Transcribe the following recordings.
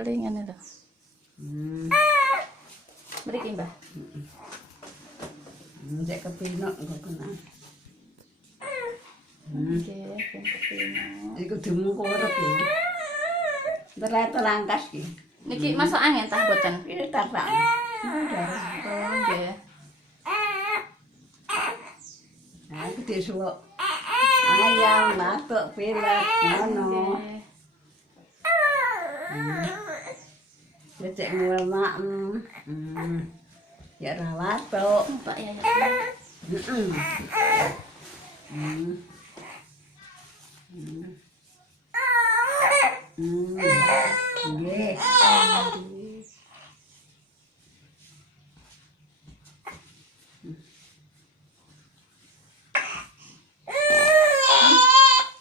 kelingan itu. Mriki, Mbah. Cek kepinok kok kena. Nggih, ben kepinok. Iku dimuku urip ya. Ndelok langkas iki. Niki masuk angin tah boten? Iki tak tak. Oh, nggih. Nah, iki disuwuk. Ayam matuk pilek ngono. Cek ngul mak. Ya ora watuk. Pak ya. Nggih.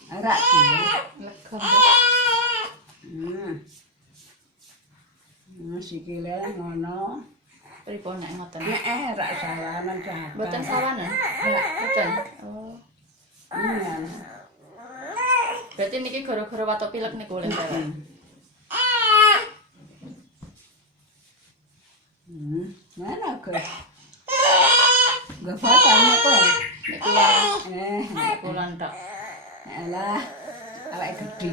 Ora iki. Lega. Sikile ngono. Pripun nek ngoten? Ora salaman cah. Boten sawanan? Boten. Oh. Berarti niki gara-gara watuk pilek niku lho, Mbak. Mana kok? Gak fotonya kok. Nek kula Nek kula tok. alah, awake gede.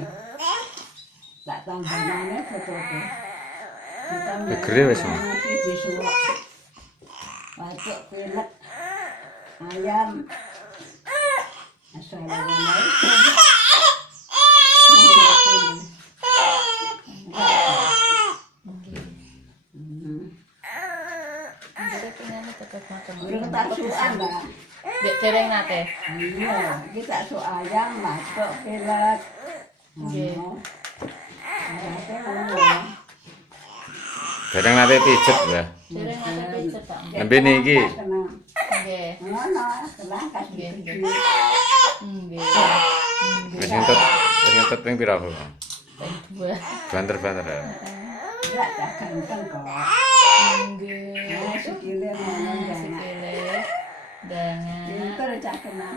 Tak tambahane foto-foto. Gede wis, Mas. Disuwuk. Watuk pilek. Ayam. Assalamualaikum. Jadi pengen tetep makan. Urung tak sukan, Mbak. Dek dereng nate. Iya, iki tak sok ayam, watuk pilek. Nggih. Ate ngono. Kadang nate pijet, Mbah. Dereng nate pijet, Pak. Nembe niki. Nggih. Ngono, selangkas Nggih, iki. nggih. Nggih. Wis ngentot ping pira, Bu? Ping 2. Banter-banter. Enggak tak ganteng kok. Nggih. Sikile ngono ya. Sikile. Dengan Pinter cak kenal.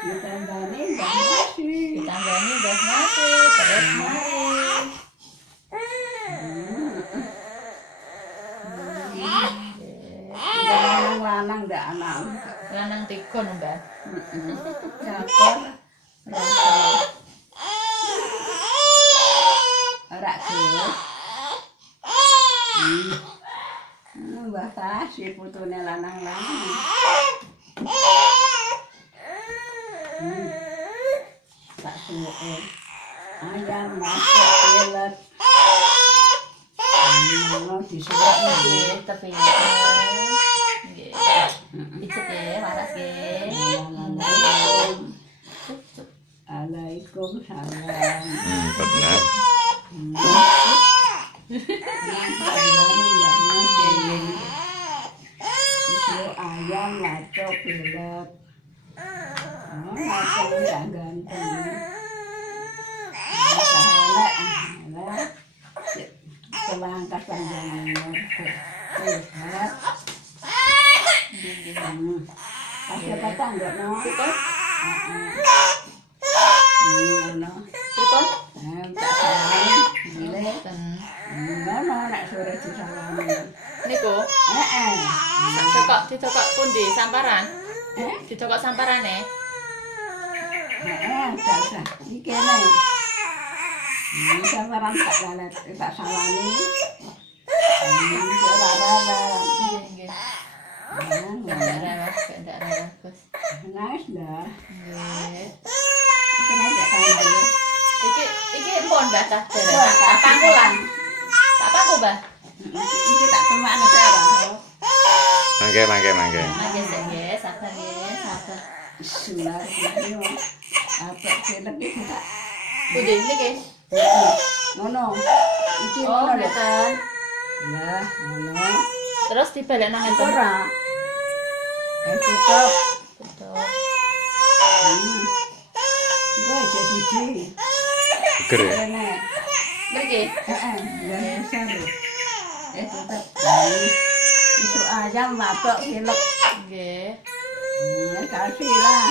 Ditambani Mbak Nasi. ditambani Mbah Nasi terus mari. Lanang ndak anak. Lanang tigon, Mbah. Capor. Rasa. Ora tuh. Mbah Nasi putune lanang-lanang. Tak suwe. Ayam masak pilek. Ngono disuwuk Nggih, tapi nggih. Pijet ya, waras nggih. Assalamualaikum. Cuk. Waalaikumsalam. Bener. Disuwuk ayam masak pilek. Oh, masak ndak ganteng. Elek, elek. Selangkah panjangnya. Sehat. Kasih patang enggak no? Pripun? Ngono. Pripun? Tak salam. Boleh. Ngoten. Ngono nek sore disalami. Niku Heeh. dicokok pundi samparan? Eh? Dicokok samparane. Heeh, tak usah. Iki kene. Ini samaran tak lalat, tak salami. Ora-ora. Nggih, nggih. Ndak rawas, ndak rawas, Gus. Nangis dah. Nggih. Tenang tak tahu. Iki empon Mbah ta dereng. Tak pangkulan. Tak pangku, Mbah. Iki tak temakno saya. Mangke. Nggih, sik nggih, sabar nggih, sabar. Bismillahirrahmanirrahim. Apa pilek iki tak? Pundi niki? Ngono. Iki Oh, ngono lho. ngeten. Lah, ngono. Terus dibalik nang ngeten. Ora. Tutup. Tutup. Iku aja siji. Seger ya? Kene. Mriki. Heeh, ya besar. Tutup. Isu ayam matok pilek. Nggih. Kasih lah.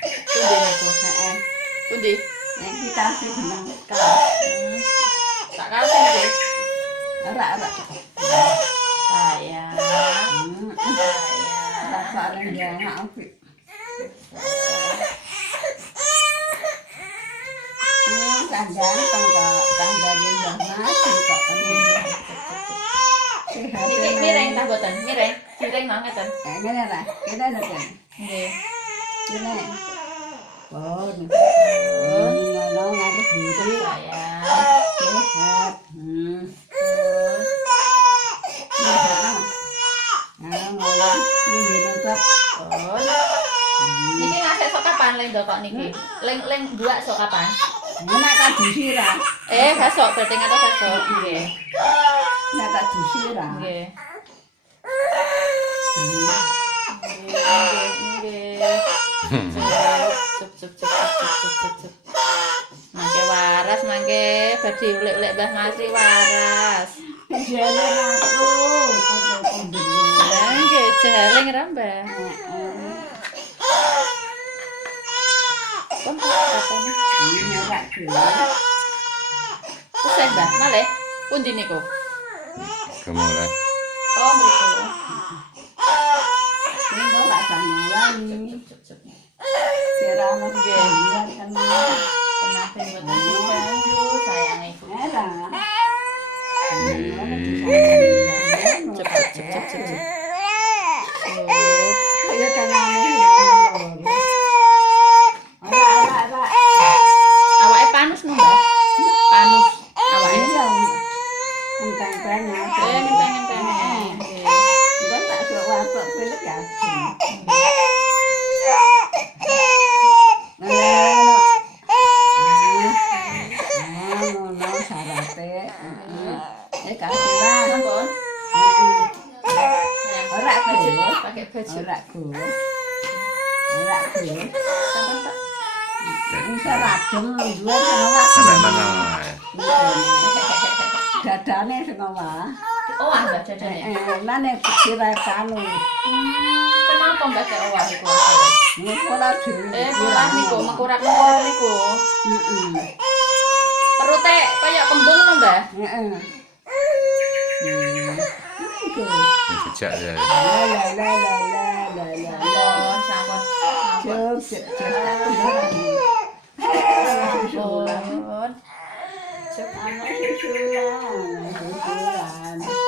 Pundi niku? Heeh. Pundi? Nek kita kasih benang. Kaos. Tak kaos nggih. Ora. Sayang. Sayang. Rasane enak apik. Kandang kandang Mbah Mas kok sehat. Niki miring ta boten? Miring. Miring nang ngeten. Ngene ta. Kene lho kan. Nggih. Kene. Oh, ngono ngarep buri. Sayang. Sehat. Ngono. Nggih nonton. Oh. Niki ngasih sok kapan leng kok niki? Leng dua sok kapan? Nek tak dusi ra. Besok berarti ngatos besok. Nggih. Nek tak dusi ra. Nggih. Cup. Mangke waras, mangke badhe ulek-ulek Mbah Masri waras. Jane aku kok Nggih, jaling ra, Mbah. Kon katane. ini ora gelem. Wis Mbah, malih. Pundi niku? Kemulan. Oh, mriku. Ini ora sanyawani. Cup. Kira ana kegiatan kan. Kenapa mboten diganggu sayang ibu? Era. Cup. Ya kanane. Ora. Awake panus nu, Mbak? Panus awake. Iya. Enteng-enteng. Enteng. Nggih. Kan tak sok watuk pilih gaji. Ngono sarate. Kasih lah. Sampun. Ora baju, go. pakai baju. Ora go. Sampun, Pak. Bisa radem luar ora. Sampai mana? Dadane sing omah. Oh, Mbak dadane. Nane kira kanu. Kenapa Mbak kek owah iku? Pola dhewe. Pola niku, mengkurap-mengkurap niku. Perute kaya kembung lho, Mbak. Heeh. Sejak ya. Sampun. Cuk. Sampun. Cuk ana susulan.